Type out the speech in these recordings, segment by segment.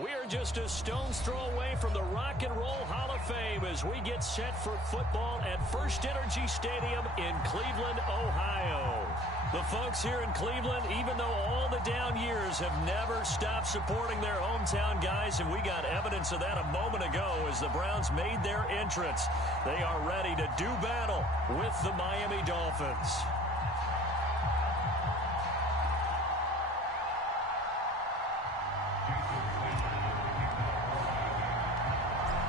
We are just a stone's throw away from the Rock and Roll Hall of Fame as we get set for football at First Energy Stadium in Cleveland, Ohio. The folks here in Cleveland, even though all the down years, have never stopped supporting their hometown guys, and we got evidence of that a moment ago as the Browns made their entrance. They are ready to do battle with the Miami Dolphins.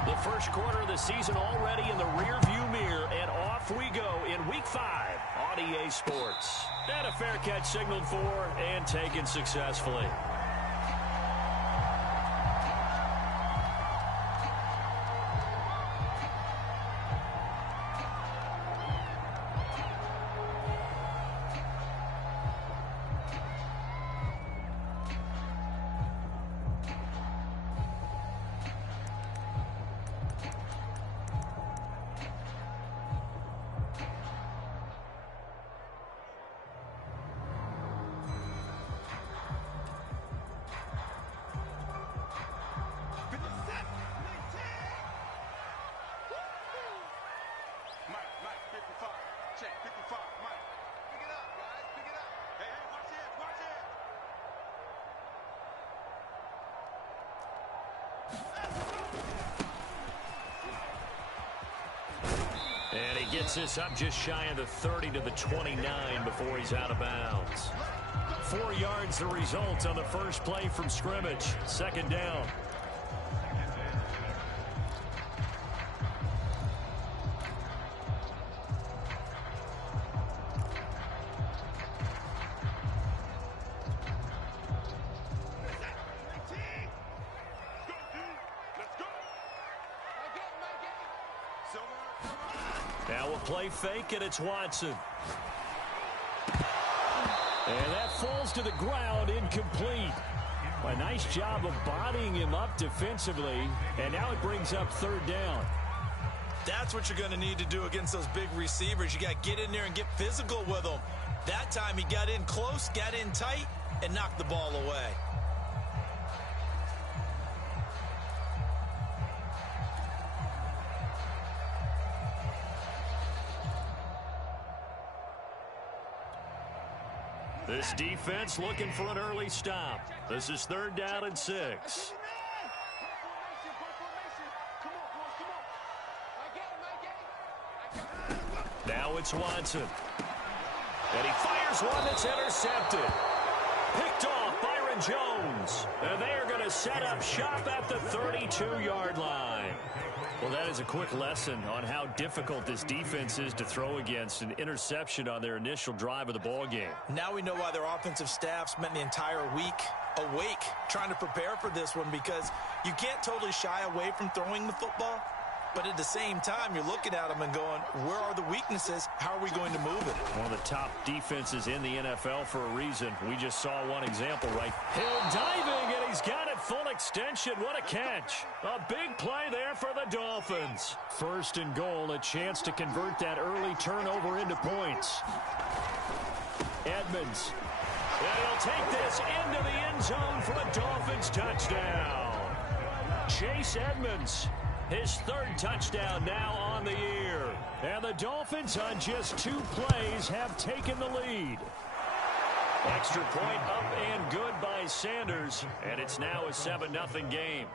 The first quarter of the season already in the rearview mirror, and off we go in Week 5 on EA Sports. And a fair catch signaled for and taken successfully. And he gets this up just shy of the 30 to the 29 before he's out of bounds. 4 yards the result on the first play from scrimmage. Second down. Now we'll play fake, and it's Watson. And that falls to the ground, incomplete. A nice job of bodying him up defensively, and now it brings up third down. That's what you're going to need to do against those big receivers. You got to get in there and get physical with them. That time he got in close, got in tight, and knocked the ball away. This defense looking for an early stop. This is third down and 6. Now it's Watson. And he fires one that's intercepted. Picked off Byron Jones. And they are going to set up shop at the 32-yard line. Well, that is a quick lesson on how difficult this defense is to throw against. An interception on their initial drive of the ball game. Now we know why their offensive staff spent the entire week awake trying to prepare for this one, because you can't totally shy away from throwing the football. But at the same time, you're looking at them and going, where are the weaknesses? How are we going to move it? One of the top defenses in the NFL for a reason. We just saw one example, right? Hill diving, and he's got it full extension. What a catch. A big play there for the Dolphins. First and goal, a chance to convert that early turnover into points. Edmonds. And he'll take this into the end zone for a Dolphins touchdown. Chase Edmonds. His third touchdown now on the year. And the Dolphins on just 2 plays have taken the lead. Extra point up and good by Sanders. And it's now a 7-0 game.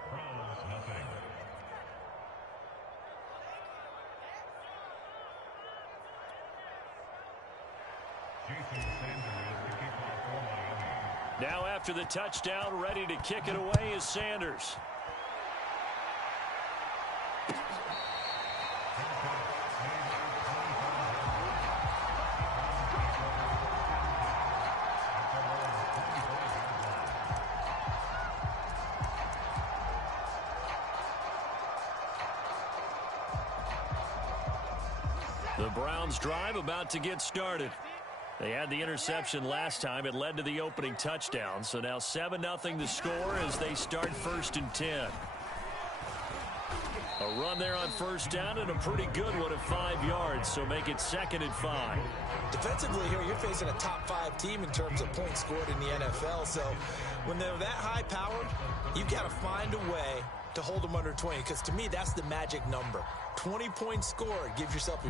Now after the touchdown, ready to kick it away is Sanders. The Browns drive about to get started. They had the interception last time. It led to the opening touchdown. So now 7-0 the score as they start first and 10. A run there on first down, and a pretty good one at 5 yards, so make it 2nd and 5. Defensively here, you're facing a top 5 team in terms of points scored in the NFL. So when they're that high-powered, You've got to find a way to hold them under 20, because to me, that's the magic number. 20 points scored, you give yourself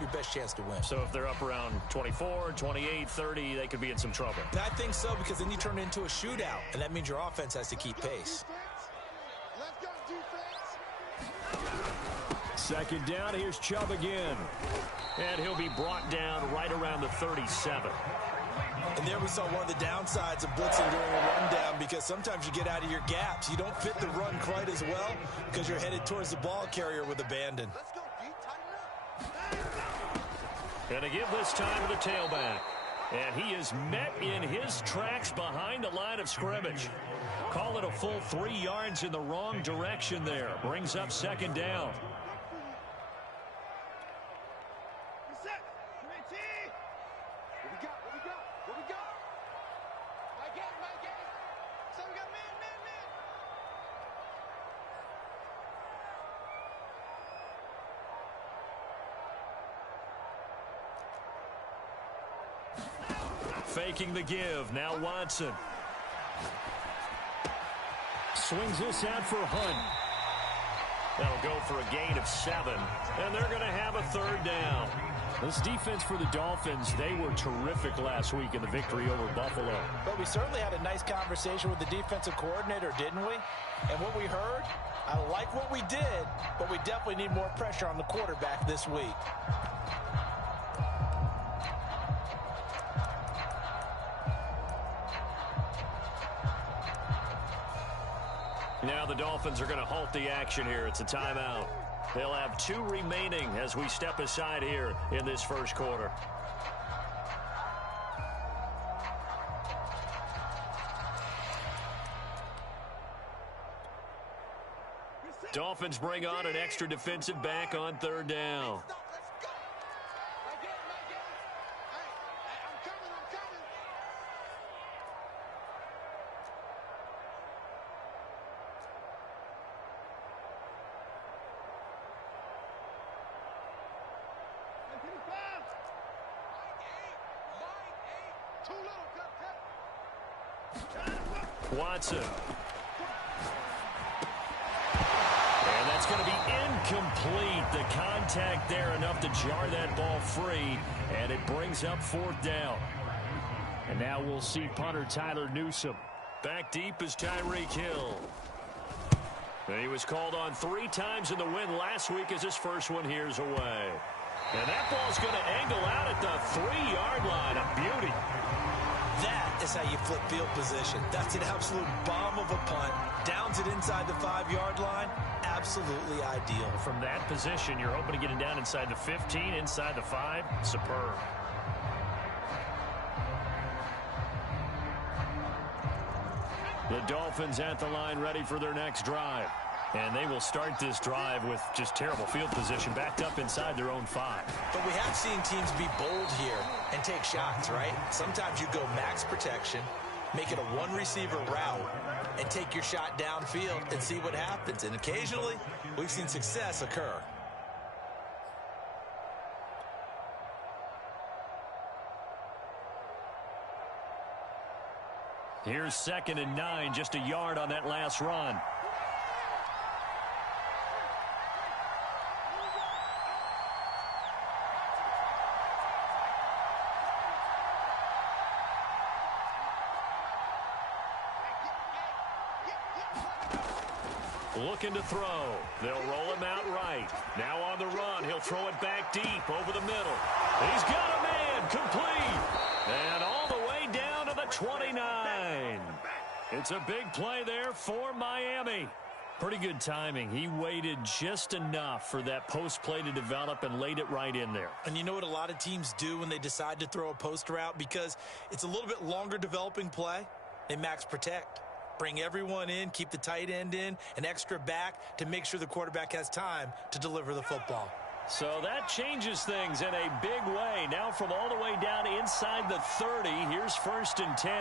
your best chance to win. So if they're up around 24, 28, 30, they could be in some trouble. I think so, because then you turn it into a shootout, and that means your offense has to keep pace. Second down, here's Chubb again. And he'll be brought down right around the 37. And there we saw one of the downsides of blitzing during a rundown, because sometimes you get out of your gaps. You don't fit the run quite as well because you're headed towards the ball carrier with abandon. And to give this time to the tailback. And he is met in his tracks behind the line of scrimmage. Call it a full 3 yards in the wrong direction there. Brings up second down. Faking the give. Now Watson. Swings this out for Hunt. That'll go for a gain of 7. And they're going to have a third down. This defense for the Dolphins, they were terrific last week in the victory over Buffalo. But we certainly had a nice conversation with the defensive coordinator, didn't we? And what we heard, I like what we did, but we definitely need more pressure on the quarterback this week. Now the Dolphins are going to halt the action here. It's a timeout. They'll have 2 remaining as we step aside here in this first quarter. Dolphins bring on an extra defensive back on third down. Watson. And that's going to be incomplete. The contact there enough to jar that ball free, and it brings up fourth down. And now we'll see punter Tyler Newsome. Back deep is Tyreek Hill. And he was called on 3 times in the win last week as his first one here's away. And that ball's going to angle out at the 3-yard line. A beauty. That is how you flip field position. That's an absolute bomb of a punt. Downs it inside the 5-yard line. Absolutely ideal. From that position, you're hoping to get it down inside the 15, inside the 5. Superb. The Dolphins at the line ready for their next drive. And they will start this drive with just terrible field position, backed up inside their own 5. But we have seen teams be bold here and take shots, right? Sometimes you go max protection, make it a 1-receiver route, and take your shot downfield and see what happens. And occasionally, we've seen success occur. Here's 2nd and 9, just a yard on that last run. Looking to throw. They'll roll him out right. Now on the run. He'll throw it back deep over the middle. He's got a man. Complete. And all the way down to the 29. It's a big play there for Miami. Pretty good timing. He waited just enough for that post play to develop and laid it right in there. And you know what a lot of teams do when they decide to throw a post route? Because it's a little bit longer developing play. They max protect. Bring everyone in, keep the tight end in, an extra back to make sure the quarterback has time to deliver the football. So that changes things in a big way. Now from all the way down inside the 30, here's 1st and 10.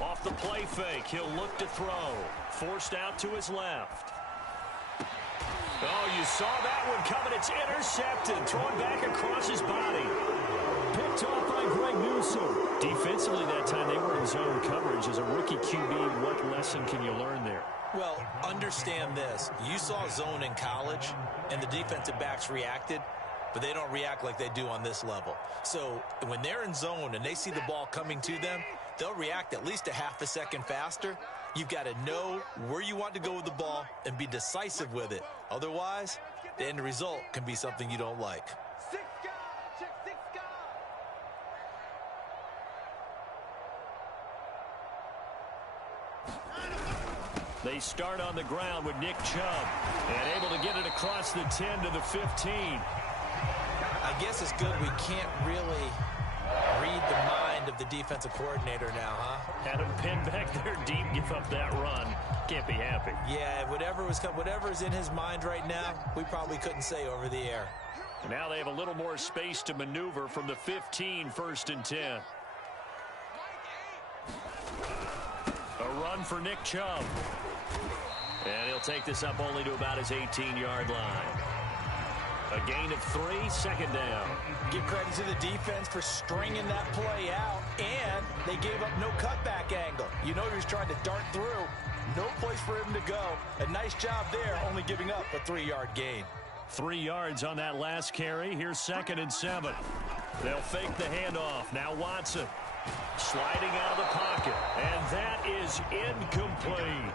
Off the play fake, he'll look to throw. Forced out to his left. Oh, you saw that one coming. It's intercepted. Thrown back across his body. Picked off by Greg Newsome. Defensively that time, they were in zone coverage. As a rookie QB, what lesson can you learn there? Well, understand this. You saw zone in college, and the defensive backs reacted, but they don't react like they do on this level. So when they're in zone and they see the ball coming to them, they'll react at least a half a second faster. You've got to know where you want to go with the ball and be decisive with it. Otherwise, the end result can be something you don't like. They start on the ground with Nick Chubb, and able to get it across the 10 to the 15. I guess it's good we can't really read the mind of the defensive coordinator now, huh? Had him pinned back there deep, give up that run. Can't be happy. Yeah, whatever's in his mind right now, we probably couldn't say over the air. Now they have a little more space to maneuver from the 15, 1st and 10. A run for Nick Chubb. And he'll take this up only to about his 18-yard line. A gain of 3, 2nd down. Give credit to the defense for stringing that play out, and they gave up no cutback angle. You know he was trying to dart through. No place for him to go. A nice job there, only giving up a 3-yard gain. 3 yards on that last carry. Here's 2nd and 7. They'll fake the handoff. Now Watson sliding out of the pocket, and that is incomplete.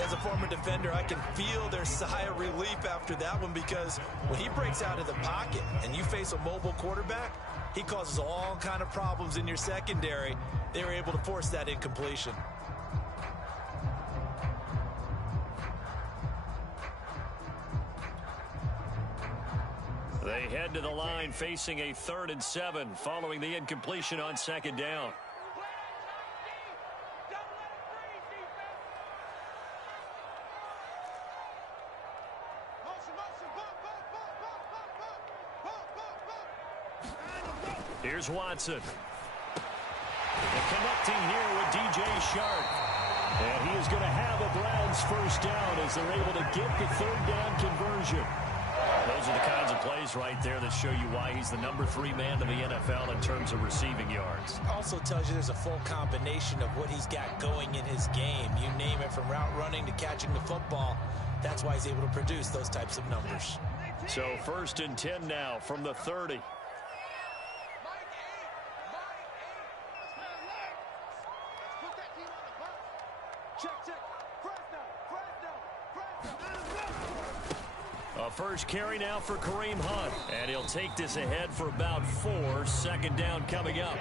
As a former defender, I can feel their sigh of relief after that one, because when he breaks out of the pocket and you face a mobile quarterback, he causes all kind of problems in your secondary. They were able to force that incompletion. They head to the line facing a 3rd and 7 following the incompletion on 2nd down. Here's Watson. And connecting here with DJ Shark. And he is going to have a Browns 1st down as they're able to get the 3rd down conversion. Those are the kinds of plays right there that show you why he's the number 3 man in the NFL in terms of receiving yards. Also tells you there's a full combination of what he's got going in his game. You name it, from route running to catching the football. That's why he's able to produce those types of numbers. So 1st and 10 now from the 30. A first carry now for Kareem Hunt. And he'll take this ahead for about 4. 2nd down coming up.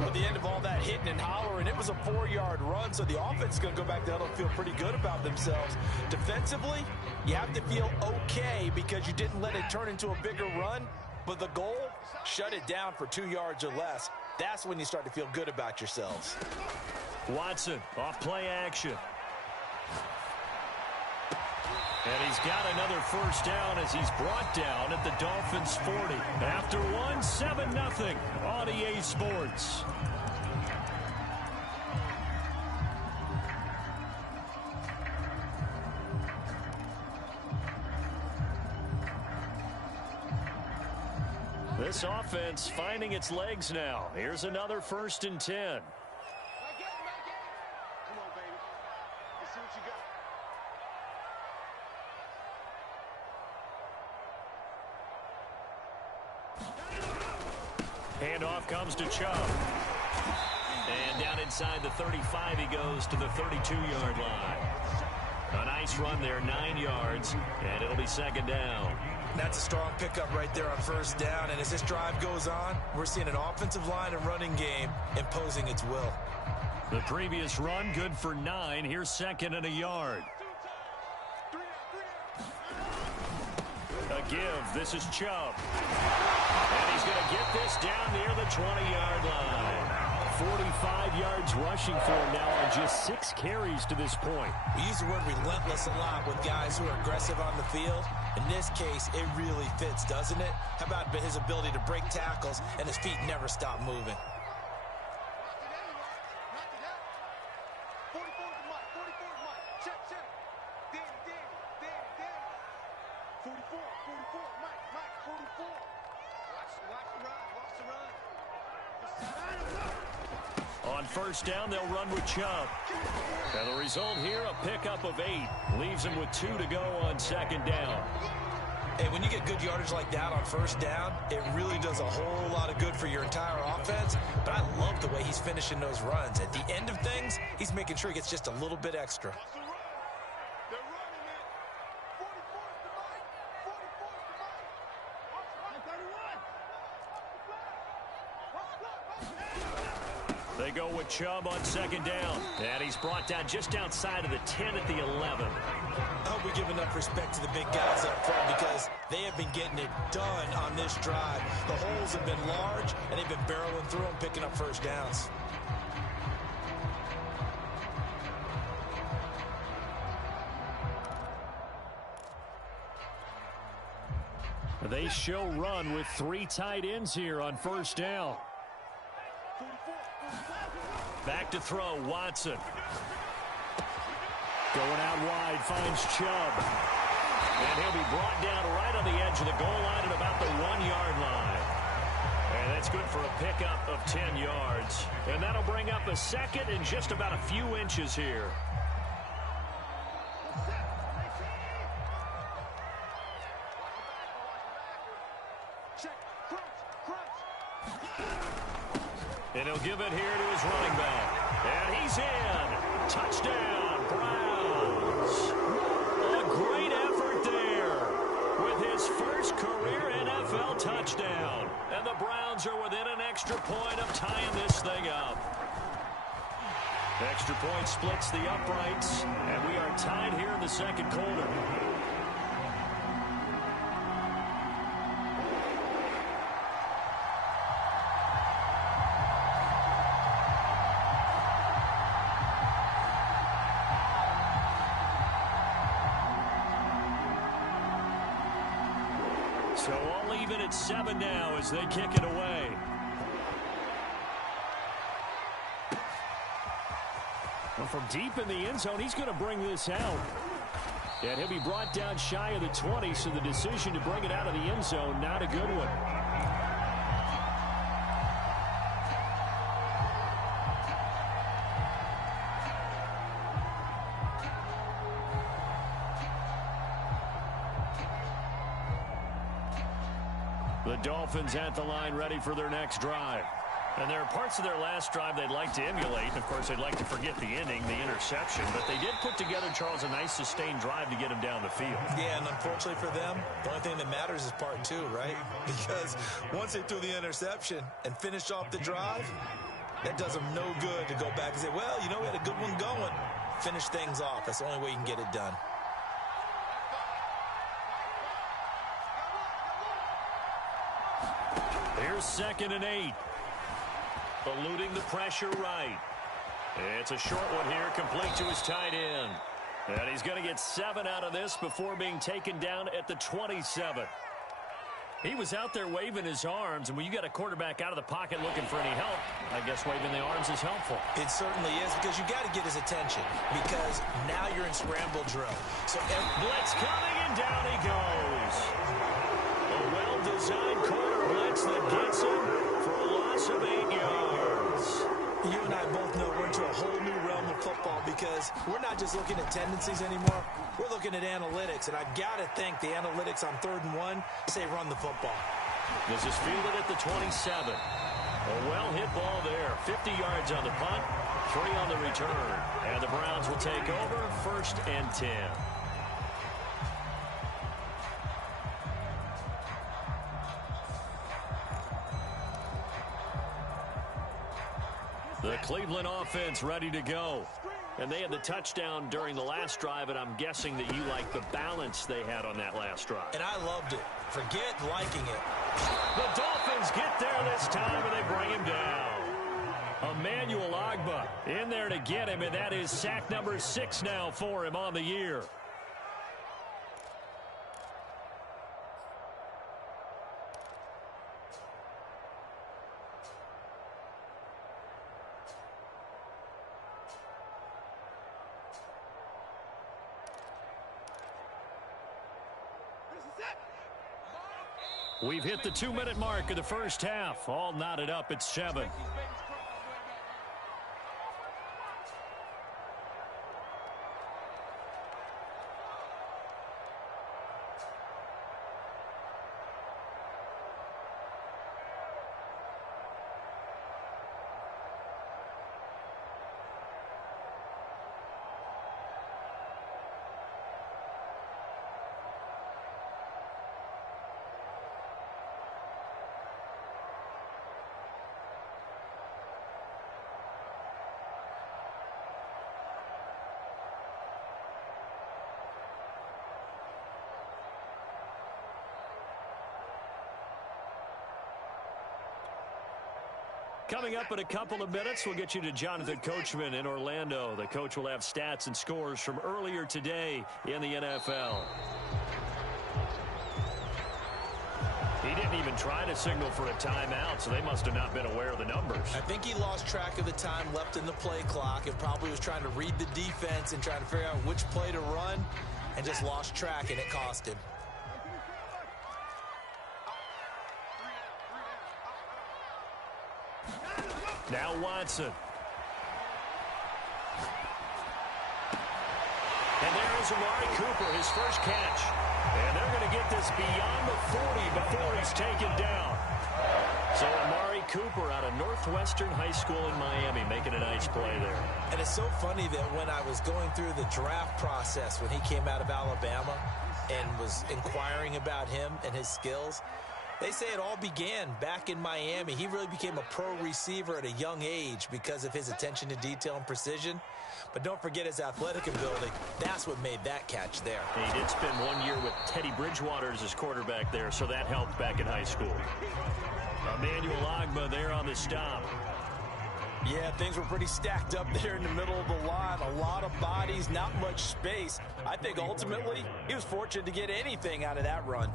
At the end of all that hitting and hollering, it was a 4-yard run, so the offense is going to go back down and feel pretty good about themselves. Defensively, you have to feel okay because you didn't let it turn into a bigger run, but the goal, shut it down for 2 yards or less. That's when you start to feel good about yourselves. Watson off play action. And he's got another 1st down as he's brought down at the Dolphins' 40. After one, 7-0 on EA Sports. This offense finding its legs now. Here's another 1st and 10. Handoff comes to Chubb. And down inside the 35 he goes to the 32-yard line. A nice run there, 9 yards, and it'll be 2nd down. That's a strong pickup right there on 1st down, and as this drive goes on, we're seeing an offensive line and running game imposing its will. The previous run good for 9. Here's 2nd and a yard. A give. This is Chubb. And he's going to get this down near the 20-yard line. 45 yards rushing for him now on just 6 carries to this point. We use the word relentless a lot with guys who are aggressive on the field. In this case, it really fits, doesn't it? How about his ability to break tackles and his feet never stop moving? On first down, they'll run with Chubb. And the result here, a pickup of 8. Leaves them with 2 to go on second down. Hey, when you get good yardage like that on first down, it really does a whole lot of good for your entire offense. But I love the way he's finishing those runs. At the end of things, he's making sure he gets just a little bit extra. They go with Chubb on second down. And he's brought down just outside of the 10 at the 11. I hope we give enough respect to the big guys up front because they have been getting it done on this drive. The holes have been large, and they've been barreling through them, picking up first downs. They show run with 3 tight ends here on first down. Back to throw, Watson. Going out wide, finds Chubb. And he'll be brought down right on the edge of the goal line at about the 1-yard line. And that's good for a pickup of 10 yards. And that'll bring up a second and just about a few inches here. And he'll give it here to his running back. And he's in. Touchdown, Browns. A great effort there with his first career NFL touchdown. And the Browns are within an extra point of tying this thing up. Extra point splits the uprights, and we are tied here in the second quarter. So all even at 7 now as they kick it away. Well, from deep in the end zone, he's going to bring this out. And he'll be brought down shy of the 20, so the decision to bring it out of the end zone, not a good one. The Dolphins at the line ready for their next drive. And there are parts of their last drive they'd like to emulate. Of course, they'd like to forget the ending, the interception. But they did put together, Charles, a nice sustained drive to get him down the field. Yeah, and unfortunately for them, the only thing that matters is part 2, right? Because once they threw the interception and finished off the drive, that does them no good to go back and say, well, you know, we had a good one going. Finish things off. That's the only way you can get it done. Here's 2nd and 8. Eluding the pressure right. It's a short one here, complete to his tight end. And he's going to get 7 out of this before being taken down at the 27. He was out there waving his arms, and when you got a quarterback out of the pocket looking for any help, I guess waving the arms is helpful. It certainly is, because you got to get his attention, because now you're in scramble drill. So blitz coming, and down he goes. A well-designed corner blitz that gets him for a loss of 8 yards. You and I both know we're into a whole new realm of football, because we're not just looking at tendencies anymore. We're looking at analytics, and I've got to think the analytics on 3rd and 1 say run the football. This is fielded at the 27. A well-hit ball there. 50 yards on the punt, 3 on the return. And the Browns will take over 1st and 10. The Cleveland offense ready to go. And they had the touchdown during the last drive, and I'm guessing that you like the balance they had on that last drive. And I loved it. Forget liking it. The Dolphins get there this time, and they bring him down. Emmanuel Ogbah in there to get him, and that is sack number 6 now for him on the year. We've hit the 2-minute mark of the first half. All knotted up at 7. Coming up in a couple of minutes, we'll get you to Jonathan Coachman in Orlando. The coach will have stats and scores from earlier today in the NFL. He didn't even try to signal for a timeout, so they must have not been aware of the numbers. I think he lost track of the time left in the play clock and probably was trying to read the defense and trying to figure out which play to run and just lost track, and it cost him. Now Watson. And there is Amari Cooper, his first catch. And they're going to get this beyond the 40 before he's taken down. So Amari Cooper out of Northwestern High School in Miami making a nice play there. And it's so funny that when I was going through the draft process when he came out of Alabama and was inquiring about him and his skills, they say it all began back in Miami. He really became a pro receiver at a young age because of his attention to detail and precision. But don't forget his athletic ability. That's what made that catch there. He did spend 1 year with Teddy Bridgewater as his quarterback there, so that helped back in high school. Emmanuel Ogbah there on the stop. Yeah, things were pretty stacked up there in the middle of the line. A lot of bodies, not much space. I think ultimately he was fortunate to get anything out of that run.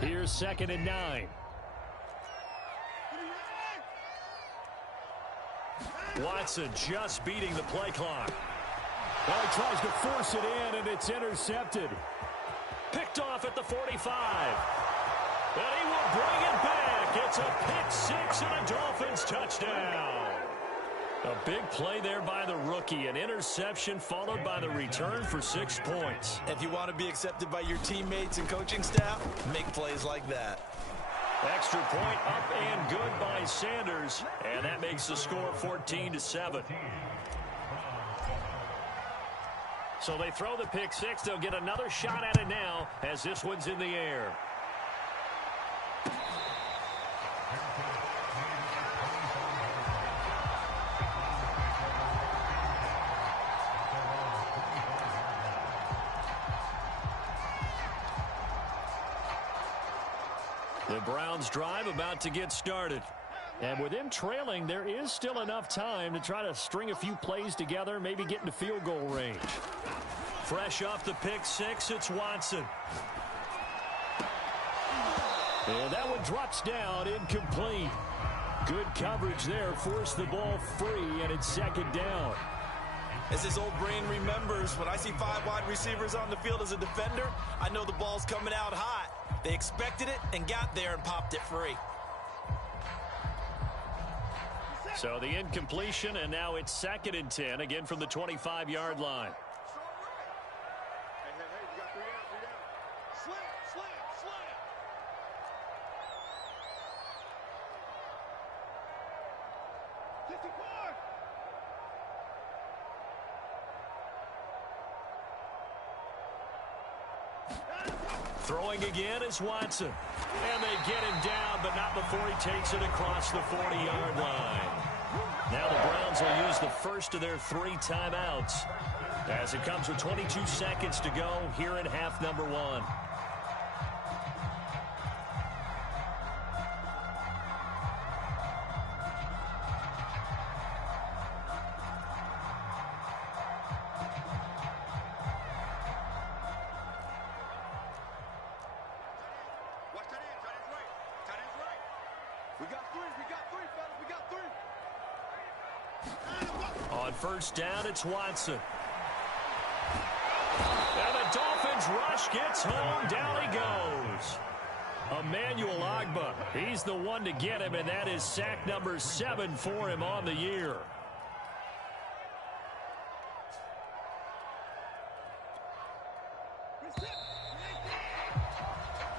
Here's 2nd and 9. Watson just beating the play clock. Well, he tries to force it in, and it's intercepted. Picked off at the 45. And he will bring it back. It's a pick six and a Dolphins touchdown. A big play there by the rookie. An interception followed by the return for 6 points. If you want to be accepted by your teammates and coaching staff, make plays like that. Extra point up and good by Sanders. And that makes the score 14-7. So they throw the pick six. They'll get another shot at it now as this one's in the air. The Browns drive about to get started. And with them trailing, there is still enough time to try to string a few plays together, maybe get into field goal range. Fresh off the pick six, it's Watson. And that one drops down, incomplete. Good coverage there, forced the ball free, and it's 2nd down. As his old brain remembers, when I see 5 wide receivers on the field as a defender, I know the ball's coming out hot. They expected it and got there and popped it free. So the incompletion, and now it's 2nd and 10, again from the 25-yard line. Throwing again is Watson. And they get him down, but not before he takes it across the 40-yard line. Now the Browns will use the first of their 3 timeouts as it comes with 22 seconds to go here in half number 1. On first down, it's Watson. And the Dolphins rush gets home. Down he goes. Emmanuel Ogbah. He's the one to get him, and that is sack number 7 for him on the year.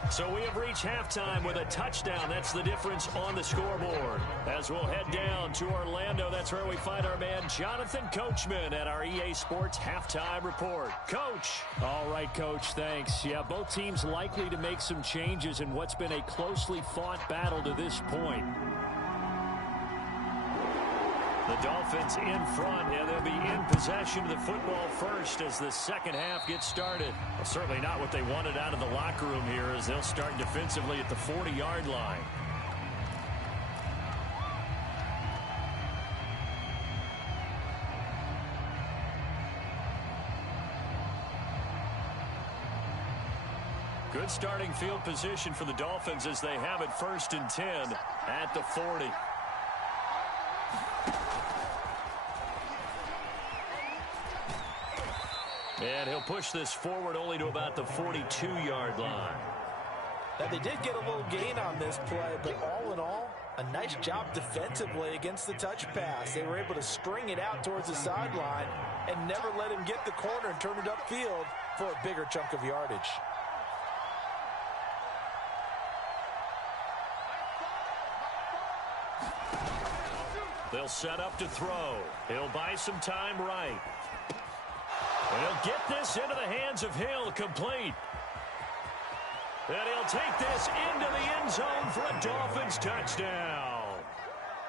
So we have reached halftime with a touchdown. That's the difference on the scoreboard. As we'll head down to Orlando, that's where we find our man Jonathan Coachman at our EA Sports Halftime Report. Coach. All right, Coach, thanks. Yeah, both teams likely to make some changes in what's been a closely fought battle to this point. The Dolphins in front, and they'll be in possession of the football first as the second half gets started. Well, certainly not what they wanted out of the locker room here as they'll start defensively at the 40-yard line. Good starting field position for the Dolphins as they have it 1st and 10 at the 40. And he'll push this forward only to about the 42-yard line. Now, they did get a little gain on this play, but all in all, a nice job defensively against the touch pass. They were able to string it out towards the sideline and never let him get the corner and turn it upfield for a bigger chunk of yardage. They'll set up to throw. He'll buy some time right. He'll get this into the hands of Hill, complete. And he'll take this into the end zone for a Dolphins touchdown.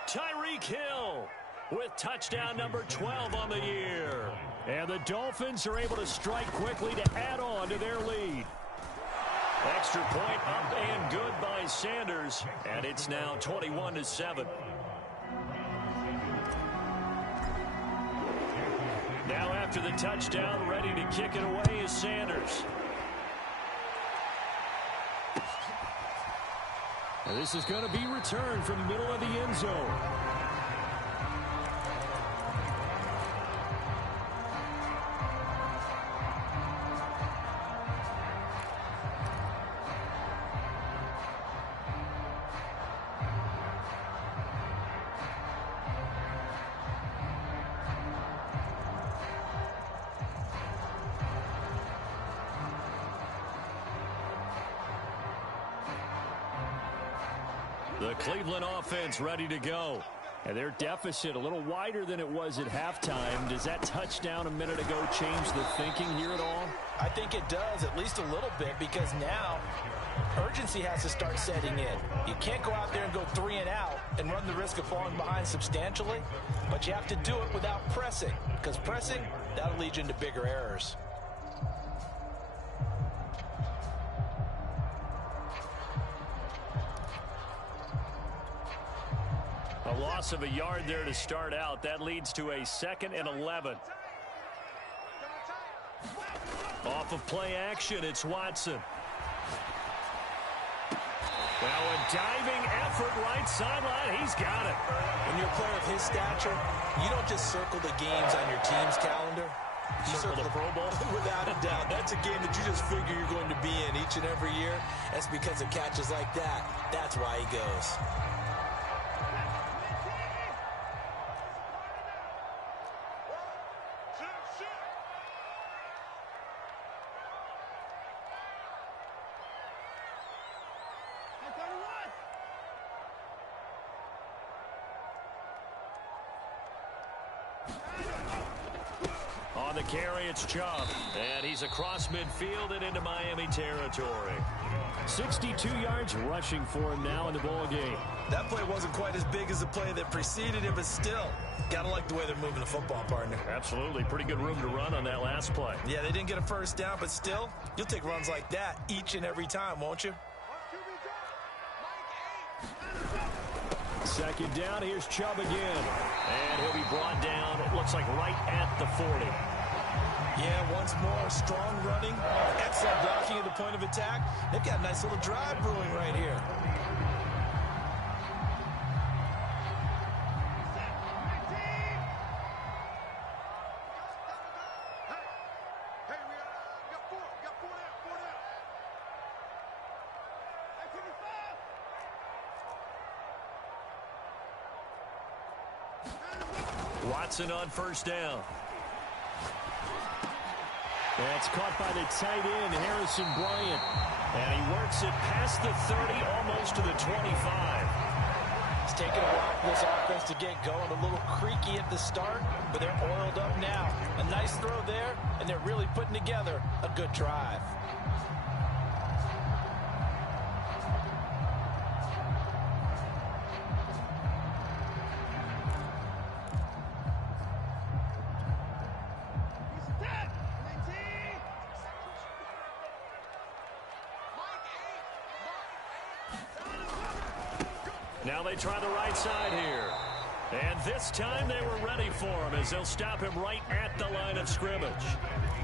Tyreek Hill with touchdown number 12 on the year. And the Dolphins are able to strike quickly to add on to their lead. Extra point up and good by Sanders. And it's now 21-7. Now after the touchdown, ready to kick it away is Sanders. And this is going to be returned from the middle of the end zone. The Cleveland offense ready to go. And their deficit a little wider than it was at halftime. Does that touchdown a minute ago change the thinking here at all? I think it does, at least a little bit, because now urgency has to start setting in. You can't go out there and go 3 and out and run the risk of falling behind substantially, but you have to do it without pressing, because pressing, that'll lead you into bigger errors. A loss of a yard there to start out. That leads to a 2nd and 11. Off of play action, it's Watson. Now a diving effort right sideline. He's got it. When you're a player of his stature, you don't just circle the games on your team's calendar. You circle the Pro Bowl? Without a doubt. That's a game that you just figure you're going to be in each and every year. That's because of catches like that. That's why he goes. On the carry, it's Chubb. And he's across midfield and into Miami territory. 62 yards rushing for him now in the ball game. That play wasn't quite as big as the play that preceded it, but still, got to like the way they're moving the football, partner. Absolutely. Pretty good room to run on that last play. Yeah, they didn't get a first down, but still, you'll take runs like that each and every time, won't you? 2nd down, here's Chubb again. And he'll be brought down, it looks like right at the 40. Yeah, once more, strong running, excellent blocking at the point of attack. They've got a nice little drive brewing right here. Watson on 1st down. That's caught by the tight end, Harrison Bryant. And he works it past the 30, almost to the 25. It's taken a while for this offense to get going. A little creaky at the start, but they're oiled up now. A nice throw there, and they're really putting together a good drive. Now they try the right side here. And this time they were ready for him as they'll stop him right at the line of scrimmage.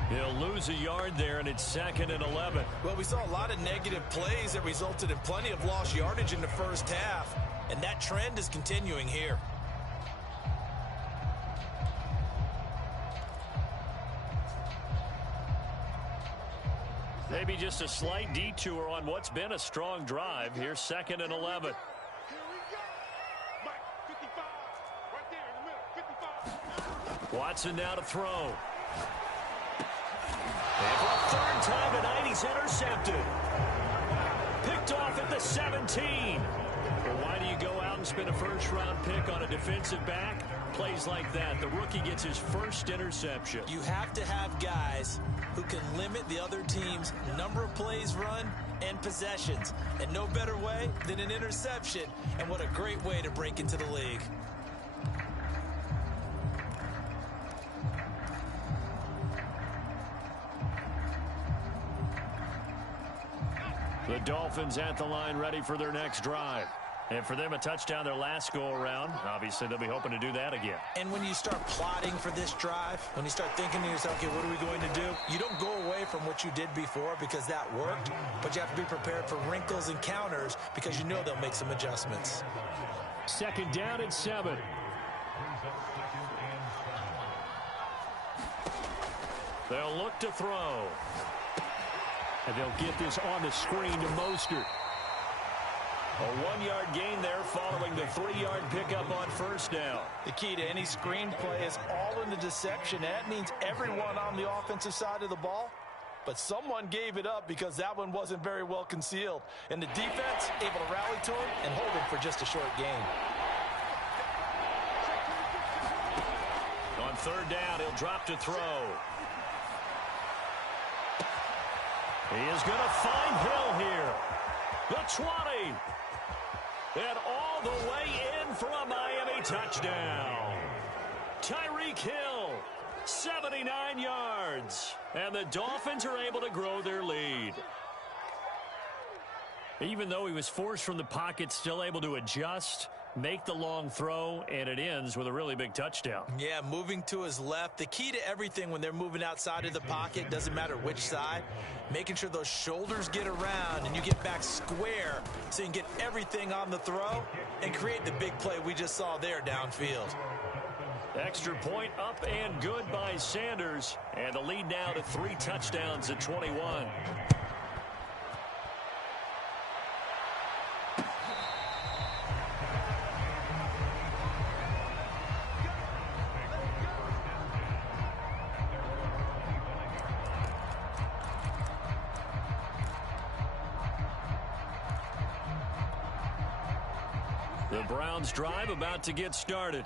He'll lose a yard there, and it's 2nd and 11. Well, we saw a lot of negative plays that resulted in plenty of lost yardage in the first half, and that trend is continuing here. Maybe just a slight detour on what's been a strong drive. Here's 2nd and 11. Watson now to throw. And for a third time tonight, he's intercepted. Picked off at the 17. Well, why do you go out and spend a first-round pick on a defensive back? Plays like that. The rookie gets his first interception. You have to have guys who can limit the other team's number of plays run and possessions. And no better way than an interception. And what a great way to break into the league. The Dolphins at the line ready for their next drive. And for them, a touchdown their last go-around. Obviously, they'll be hoping to do that again. And when you start plotting for this drive, when you start thinking to yourself, okay, what are we going to do? You don't go away from what you did before because that worked, but you have to be prepared for wrinkles and counters because you know they'll make some adjustments. 2nd down and 7. They'll look to throw. And they'll get this on the screen to Mostert. A 1-yard gain there following the 3-yard pickup on first down. The key to any screenplay is all in the deception. That means everyone on the offensive side of the ball, but someone gave it up because that one wasn't very well concealed. And the defense able to rally to him and hold him for just a short gain. On 3rd down, he'll drop to throw. He is going to find Hill here. The 20. And all the way in for a Miami touchdown. Tyreek Hill, 79 yards. And the Dolphins are able to grow their lead. Even though he was forced from the pocket, still able to adjust, make the long throw, and it ends with a really big touchdown. Yeah, moving to his left. The key to everything when they're moving outside of the pocket, doesn't matter which side, making sure those shoulders get around and you get back square so you can get everything on the throw and create the big play we just saw there downfield. Extra point up and good by Sanders. And the lead now to 3 touchdowns at 21. The Browns drive about to get started.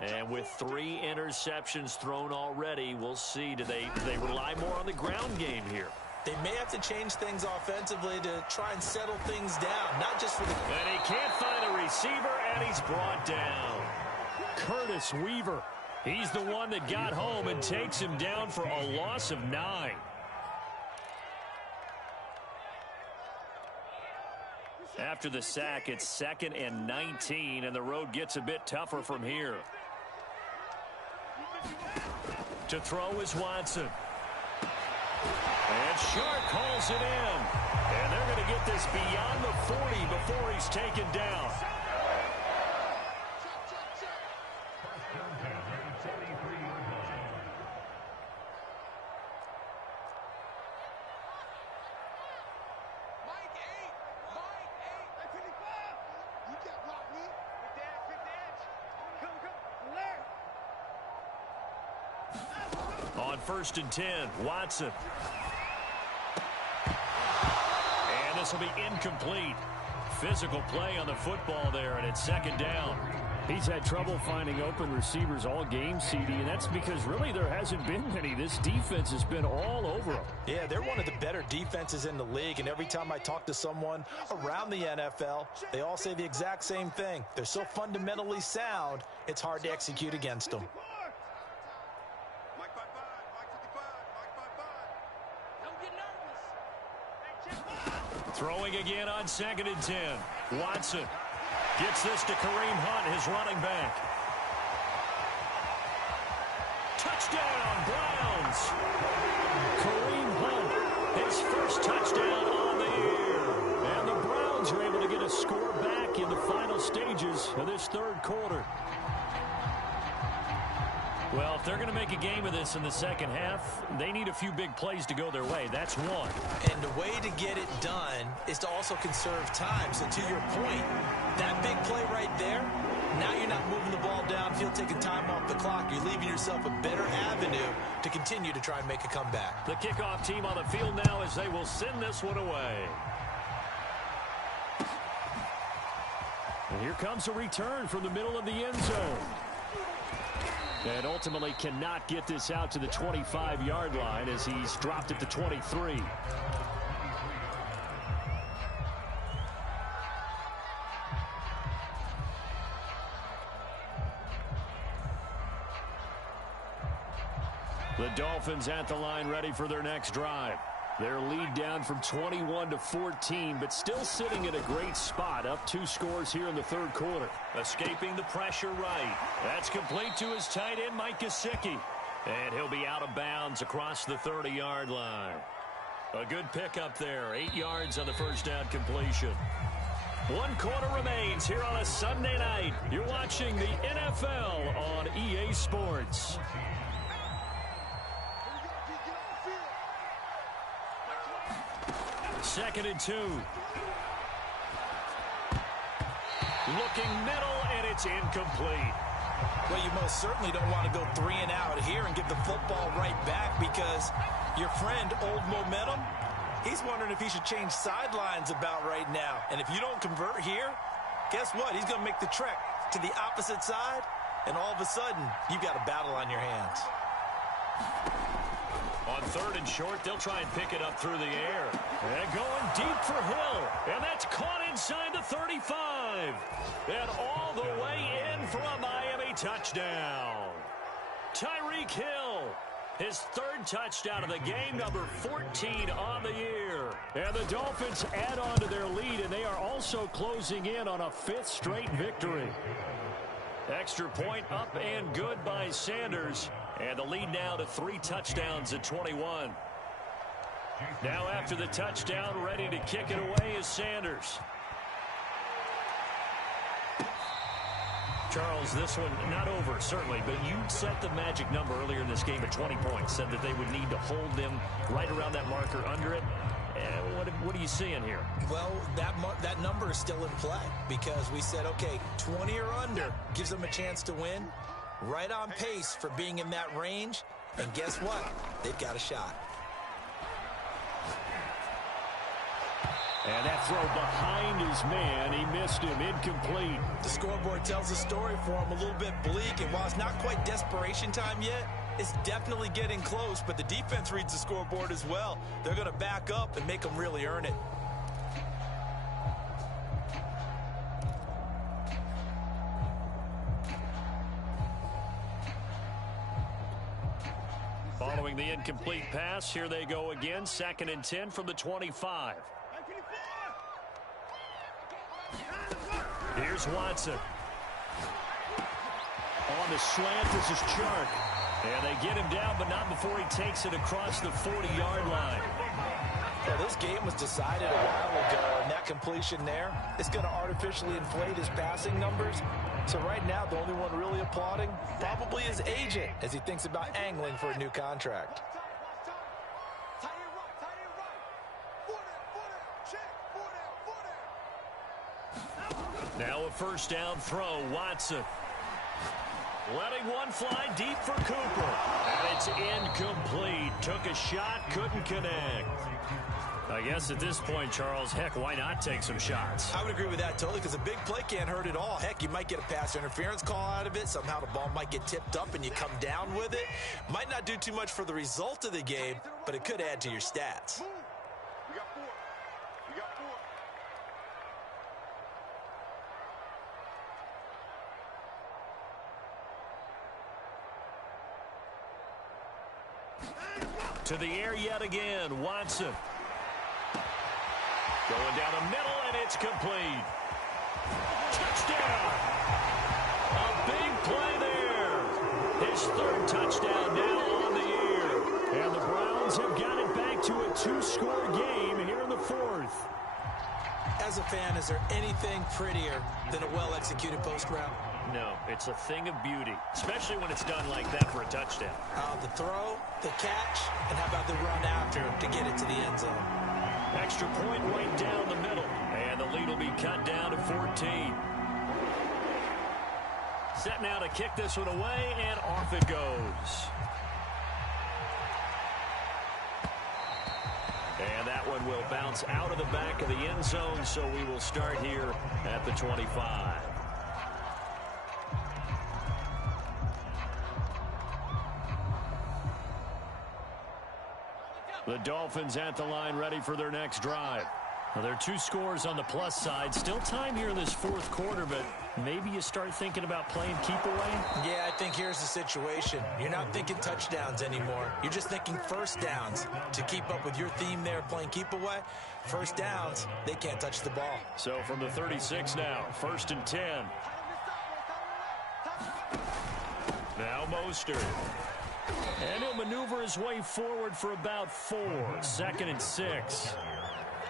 And with 3 interceptions thrown already, we'll see. Do they rely more on the ground game here? They may have to change things offensively to try and settle things down, not just for the... And he can't find a receiver, and he's brought down. Curtis Weaver. He's the one that got home and takes him down for a loss of 9. After the sack, it's 2nd and 19, and the road gets a bit tougher from here. To throw is Watson. And Sharp calls it in. And they're going to get this beyond the 40 before he's taken down. On 1st and 10. Watson. And this will be incomplete. Physical play on the football there, and it's 2nd down. He's had trouble finding open receivers all game, CD, and that's because really there hasn't been many. This defense has been all over him. Yeah, they're one of the better defenses in the league, and every time I talk to someone around the NFL, they all say the exact same thing. They're so fundamentally sound, it's hard to execute against them. Throwing again on 2nd and 10. Watson gets this to Kareem Hunt, his running back. Touchdown, Browns. Kareem Hunt, his first touchdown on the year. And the Browns are able to get a score back in the final stages of this 3rd quarter. Well, if they're going to make a game of this in the 2nd half, they need a few big plays to go their way. That's one. And the way to get it done is to also conserve time. So to your point, that big play right there, now you're not moving the ball downfield, taking time off the clock. You're leaving yourself a better avenue to continue to try and make a comeback. The kickoff team on the field now as they will send this one away. And here comes a return from the middle of the end zone. And ultimately cannot get this out to the 25-yard line as he's dropped at the 23. The Dolphins at the line ready for their next drive. Their lead down from 21 to 14, but still sitting at a great spot, up 2 scores here in the 3rd quarter. Escaping the pressure right. That's complete to his tight end, Mike Gesicki. And he'll be out of bounds across the 30-yard line. A good pickup there, 8 yards on the first down completion. 1 quarter remains here on a Sunday night. You're watching the NFL on EA Sports. Second and 2. Looking middle, and it's incomplete. Well, you most certainly don't want to go 3 and out here and give the football right back because your friend, Old Momentum, he's wondering if he should change sidelines about right now. And if you don't convert here, guess what? He's going to make the trek to the opposite side, and all of a sudden, you've got a battle on your hands. On 3rd and short, they'll try and pick it up through the air. And going deep for Hill. And that's caught inside the 35. And all the way in for a Miami touchdown. Tyreek Hill, his 3rd touchdown of the game, number 14 on the year. And the Dolphins add on to their lead, and they are also closing in on a 5th straight victory. Extra point up and good by Sanders. And the lead now to 3 touchdowns at 21. Now after the touchdown, ready to kick it away is Sanders. Charles, this one not over, certainly, but you set the magic number earlier in this game at 20 points, said that they would need to hold them right around that marker under it. What are you seeing here? Well, that number is still in play because we said, okay, 20 or under gives them a chance to win. Right on pace for being in that range. And guess what? They've got a shot. And that throw behind his man, he missed him, incomplete. The scoreboard tells the story for him, a little bit bleak. And while it's not quite desperation time yet, it's definitely getting close. But the defense reads the scoreboard as well. They're going to back up and make them really earn it. Following the incomplete pass, here they go again. 2nd and 10 from the 25. Here's Watson. On the slant, this is Chark. And they get him down, but not before he takes it across the 40-yard line. Well, this game was decided a while ago, and that completion there is going to artificially inflate his passing numbers. So right now, the only one really applauding probably his agent as he thinks about angling for a new contract. Now a 1st down throw, Watson. Letting one fly deep for Cooper. And it's incomplete. Took a shot, couldn't connect. I guess at this point, Charles, heck, why not take some shots? I would agree with that totally, because a big play can't hurt at all. Heck, you might get a pass interference call out of it. Somehow the ball might get tipped up and you come down with it. Might not do too much for the result of the game, but it could add to your stats. We got 4. We got 4. To the air yet again, Watson. Going down the middle, and it's complete. Touchdown! A big play there. His third touchdown now on the year. And the Browns have got it back to a 2-score game here in the 4th. As a fan, is there anything prettier than a well-executed post route? No, it's a thing of beauty, especially when it's done like that for a touchdown. The throw, the catch, and how about the run after to get it to the end zone? Extra point right down the middle. And the lead will be cut down to 14. Set now to kick this one away, and off it goes. And that one will bounce out of the back of the end zone, so we will start here at the 25. The Dolphins at the line, ready for their next drive. Well, there are 2 scores on the plus side. Still time here in this 4th quarter, but maybe you start thinking about playing keep away? Yeah, I think here's the situation. You're not thinking touchdowns anymore. You're just thinking first downs. To keep up with your theme there, playing keep away, first downs, they can't touch the ball. So from the 36 now, 1st and 10. Now Mostert. And he'll maneuver his way forward for about 4. 2nd and 6.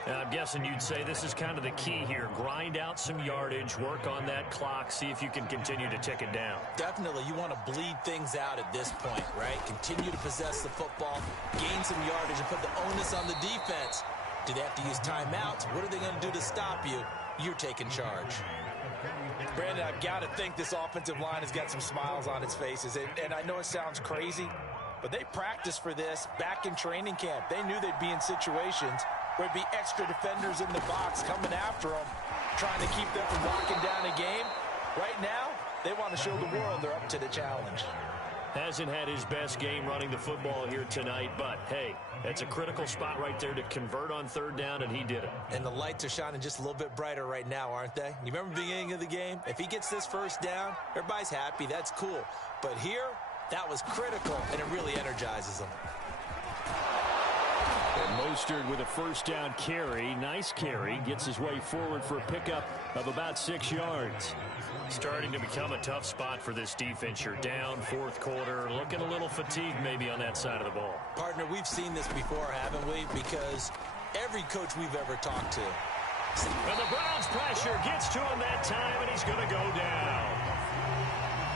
Now, I'm guessing you'd say this is kind of the key here. Grind out some yardage, work on that clock, see if you can continue to tick it down. Definitely. You want to bleed things out at this point, right? Continue to possess the football, gain some yardage, and put the onus on the defense. Do they have to use timeouts? What are they going to do to stop you? You're taking charge. Brandon, I've got to think this offensive line has got some smiles on its faces. And I know it sounds crazy, but they practiced for this back in training camp. They knew they'd be in situations where it'd be extra defenders in the box coming after them, trying to keep them from locking down a game. Right now, they want to show the world they're up to the challenge. Hasn't had his best game running the football here tonight, but, hey, that's a critical spot right there to convert on 3rd down, and he did it. And the lights are shining just a little bit brighter right now, aren't they? You remember the beginning of the game? If he gets this first down, everybody's happy. That's cool. But here, that was critical, and it really energizes them. And Mostert with a 1st down carry. Nice carry. Gets his way forward for a pickup of about 6 yards. Starting to become a tough spot for this defense. You're down 4th quarter. Looking a little fatigued maybe on that side of the ball. Partner, we've seen this before, haven't we? Because every coach we've ever talked to. And the Browns pressure gets to him that time, and he's going to go down.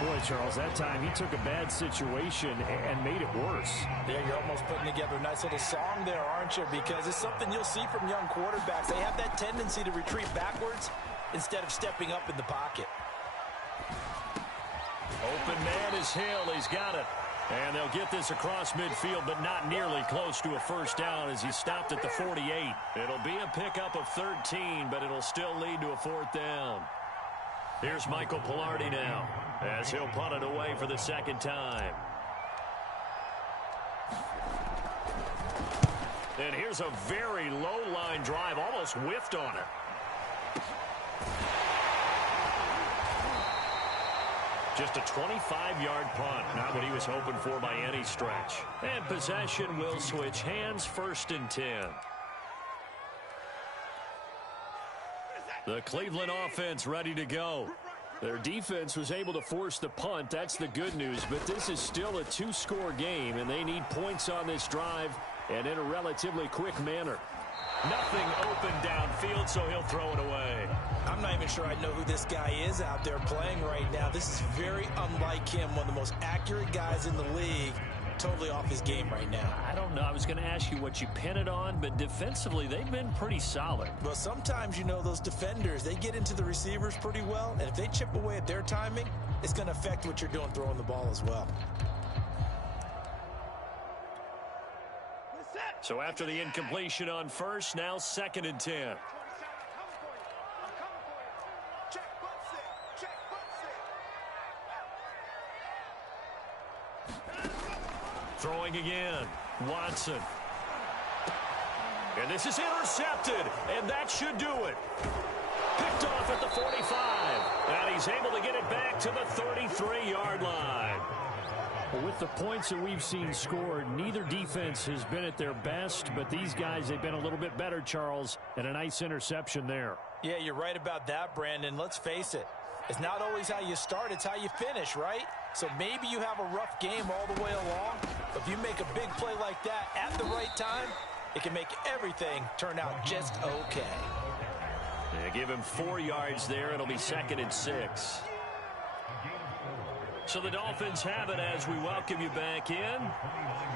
Boy, Charles, that time he took a bad situation and made it worse. Yeah, you're almost putting together a nice little song there, aren't you? Because it's something you'll see from young quarterbacks. They have that tendency to retreat backwards instead of stepping up in the pocket. Open man is Hill. He's got it. And they'll get this across midfield, but not nearly close to a 1st down as he stopped at the 48. It'll be a pickup of 13, but it'll still lead to a 4th down. Here's Michael Pilardi now as he'll punt it away for the 2nd time. And here's a very low-line drive, almost whiffed on it. Just a 25-yard punt, not what he was hoping for by any stretch. And possession will switch hands, 1st and 10. The Cleveland offense ready to go. Their defense was able to force the punt. That's the good news, but this is still a 2-score game, and they need points on this drive and in a relatively quick manner. Nothing open downfield, so he'll throw it away. I'm not even sure I know who this guy is out there playing right now. This is very unlike him, one of the most accurate guys in the league. Totally off his game right now. I don't know. I was going to ask you what you pin it on, but defensively, they've been pretty solid. Well, sometimes, you know, those defenders, they get into the receivers pretty well, and if they chip away at their timing, it's going to affect what you're doing throwing the ball as well. So after the incompletion on first, now 2nd and 10. Throwing again, Watson. And this is intercepted, and that should do it. Picked off at the 45, and he's able to get it back to the 33-yard line. Well, with the points that we've seen scored, neither defense has been at their best, but these guys, they've been a little bit better, Charles, and a nice interception there. Yeah, you're right about that, Brandon. Let's face it. It's not always how you start, it's how you finish, right? So maybe you have a rough game all the way along, but if you make a big play like that at the right time, it can make everything turn out just okay. Yeah, give him 4 yards there. It'll be 2nd and 6. So the Dolphins have it as we welcome you back in.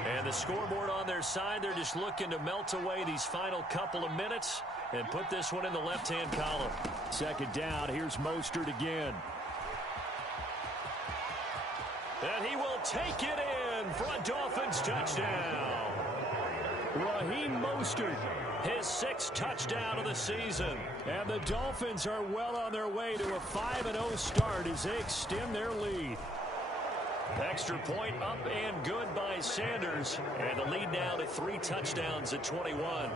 And the scoreboard on their side, they're just looking to melt away these final couple of minutes and put this one in the left-hand column. 2nd down. Here's Mostert again. And he will take it in for a Dolphins touchdown. Raheem Mostert, his 6th touchdown of the season. And the Dolphins are well on their way to a 5-0 start as they extend their lead. Extra point up and good by Sanders. And the lead now to 3 touchdowns at 21.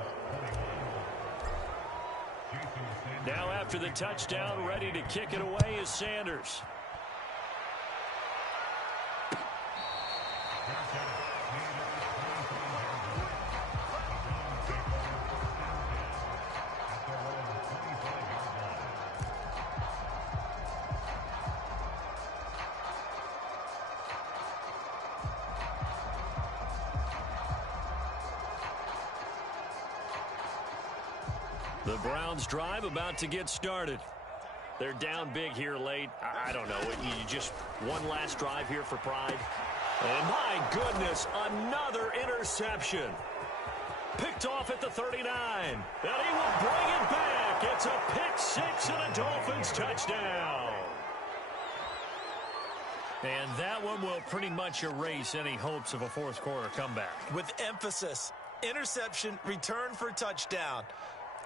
Now after the touchdown, ready to kick it away is Sanders. The Browns drive about to get started. They're down big here late. I don't know. You just one last drive here for pride. And my goodness, another interception. Picked off at the 39. And he will bring it back. It's a pick 6 and a Dolphins touchdown. And that one will pretty much erase any hopes of a fourth quarter comeback. With emphasis, interception, return for touchdown.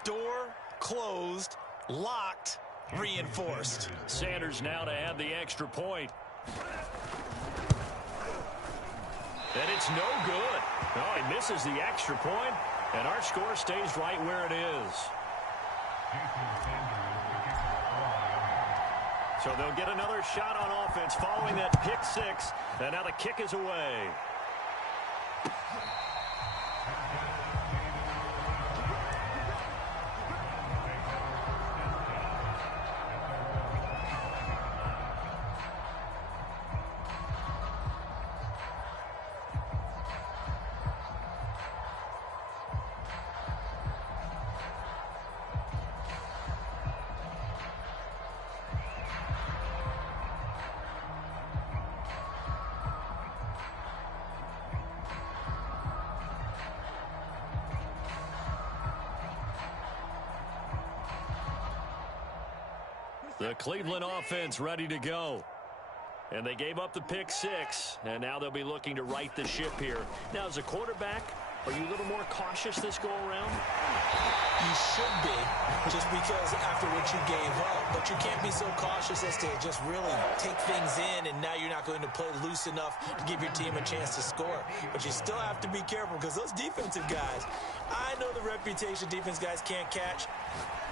Door closed, locked, reinforced. Sanders now to add the extra point. And it's no good. Oh, he misses the extra point, and our score stays right where it is. So they'll get another shot on offense following that pick 6, and now the kick is away. The Cleveland offense ready to go. And they gave up the pick 6, and now they'll be looking to right the ship here. Now, as a quarterback, are you a little more cautious this go-around? You should be, just because after what you gave up. But you can't be so cautious as to just really take things in, and now you're not going to play loose enough to give your team a chance to score. But you still have to be careful, because those defensive guys, I know the reputation defense guys can't catch.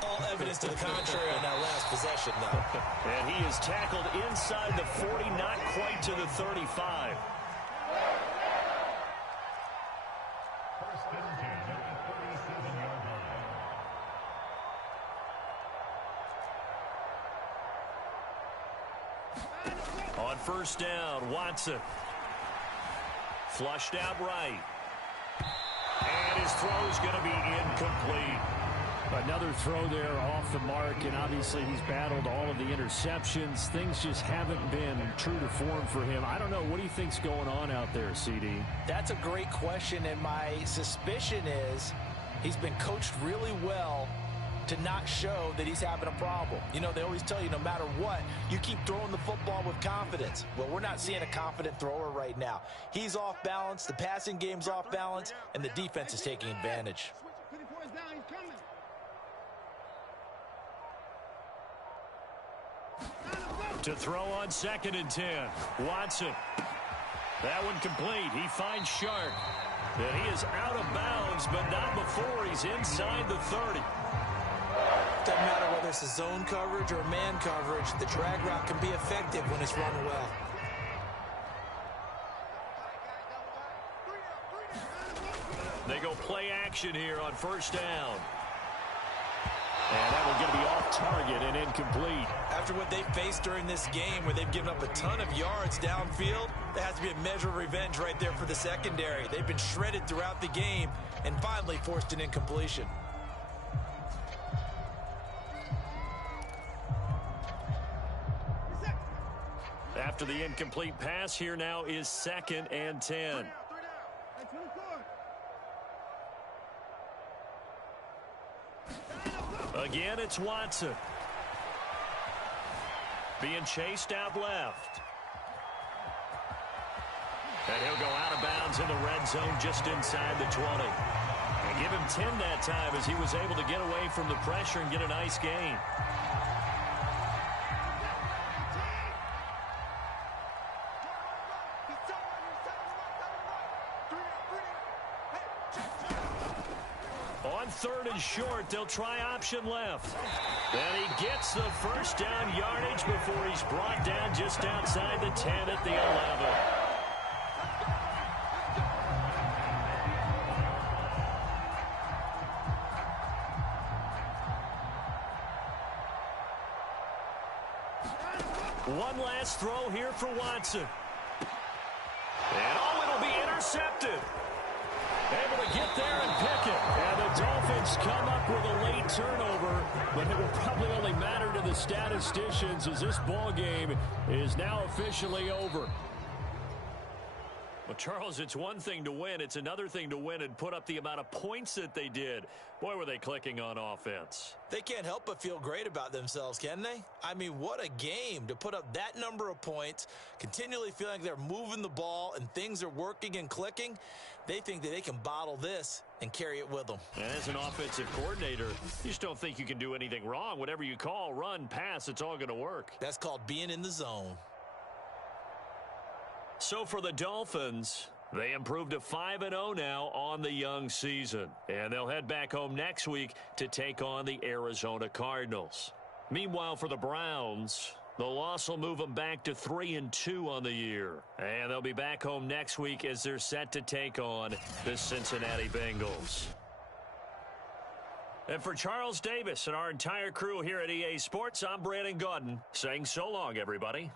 All evidence to the contrary on that last possession, though. And he is tackled inside the 40, not quite to the 35. On first down, Watson. Flushed out right. And his throw is going to be incomplete. Another throw there off the mark, and obviously he's battled all of the interceptions. Things just haven't been true to form for him. I don't know. What do you think's going on out there, CD? That's a great question, and my suspicion is he's been coached really well to not show that he's having a problem. You know, they always tell you no matter what, you keep throwing the football with confidence. Well, we're not seeing a confident thrower right now. He's off balance, the passing game's off balance, and the defense is taking advantage. To throw on 2nd and 10. Watson. That one complete. He finds Shark. And he is out of bounds, but not before he's inside the 30. Doesn't matter whether it's a zone coverage or man coverage, the drag route can be effective when it's run well. They go play action here on 1st down. And that one going to be off target and incomplete. After what they faced during this game where they've given up a ton of yards downfield, there has to be a measure of revenge right there for the secondary. They've been shredded throughout the game and finally forced an incompletion. After the incomplete pass, here now is 2nd and 10. Again, it's Watson. Being chased out left. And he'll go out of bounds in the red zone just inside the 20. And give him 10 that time as he was able to get away from the pressure and get a nice gain. On 3rd and short, they'll try option left. And he gets the 1st down yardage before he's brought down just outside the 10 at the 11. One last throw here for Watson. And it'll be intercepted. Able to get there and pick it. And the Dolphins come up with a late turnover, but it will probably only matter to the statisticians as this ball game is now officially over. Well, Charles, it's one thing to win. It's another thing to win and put up the amount of points that they did. Boy, were they clicking on offense. They can't help but feel great about themselves, can they? I mean, what a game to put up that number of points, continually feeling like they're moving the ball and things are working and clicking. They think that they can bottle this and carry it with them. And as an offensive coordinator, you just don't think you can do anything wrong. Whatever you call, run, pass, it's all going to work. That's called being in the zone. So for the Dolphins, they improved to 5-0 now on the young season. And they'll head back home next week to take on the Arizona Cardinals. Meanwhile, for the Browns, the loss will move them back to 3-2 on the year. And they'll be back home next week as they're set to take on the Cincinnati Bengals. And for Charles Davis and our entire crew here at EA Sports, I'm Brandon Gaudin saying so long, everybody.